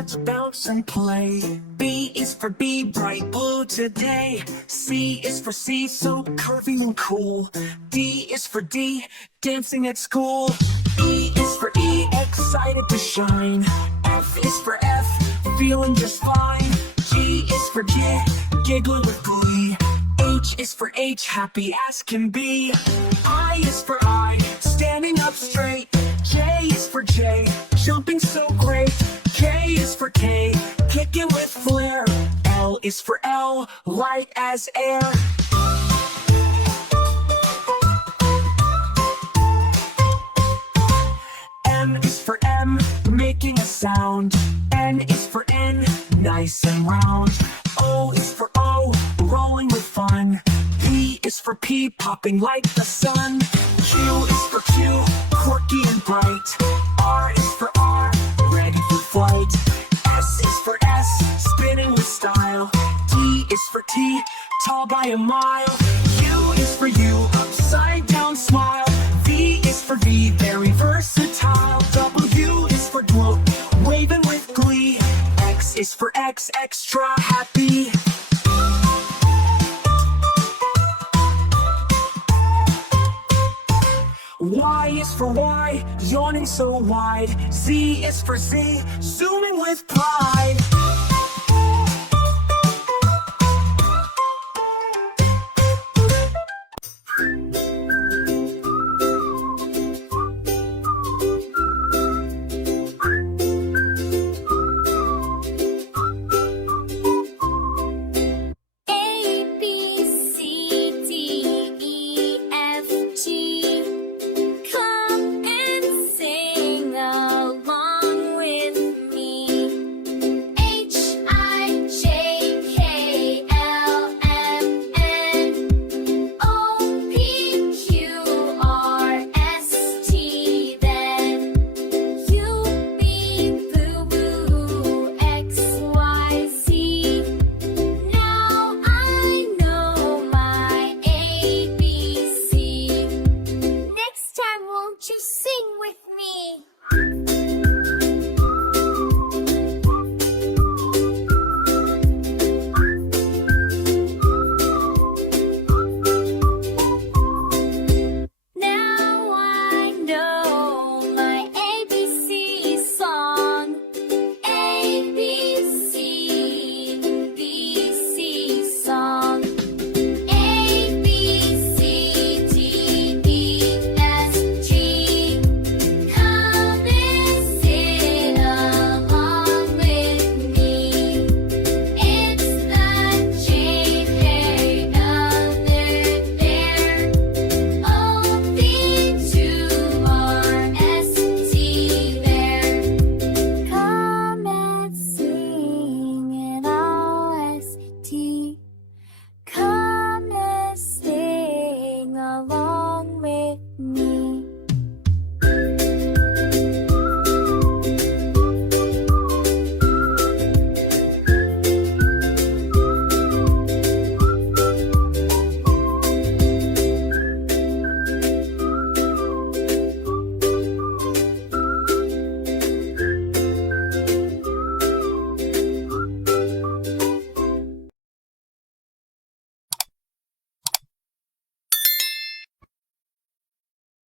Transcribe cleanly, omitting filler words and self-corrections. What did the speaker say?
let's bounce and play. B is for bee, bright blue today. C is for seesaw, curvy and cool. D is for D, dancing at school. E is for E, excited to shine. F is for F, feeling just fine. G is for G, giggling with glee. H is for H, happy as can be. I is for I, standing up straight. J is for J, jumping so great. K is for K, kicking with flair. L is for L, light as air. M is for M, making a sound. N is for N, nice and round. O is for O, rolling with fun. P is for P, popping like the sun. Q is for Q, quirky and bright. R is for R, ready for flight. S is for S, spinning with style. T is for T, tall by a mile. U is for U, upside down smile. V is for V, very versatile. W is for W, waving with glee. X is for X, extra happy. Y is for Y, yawning so wide. Z is for Z, zooming with pride.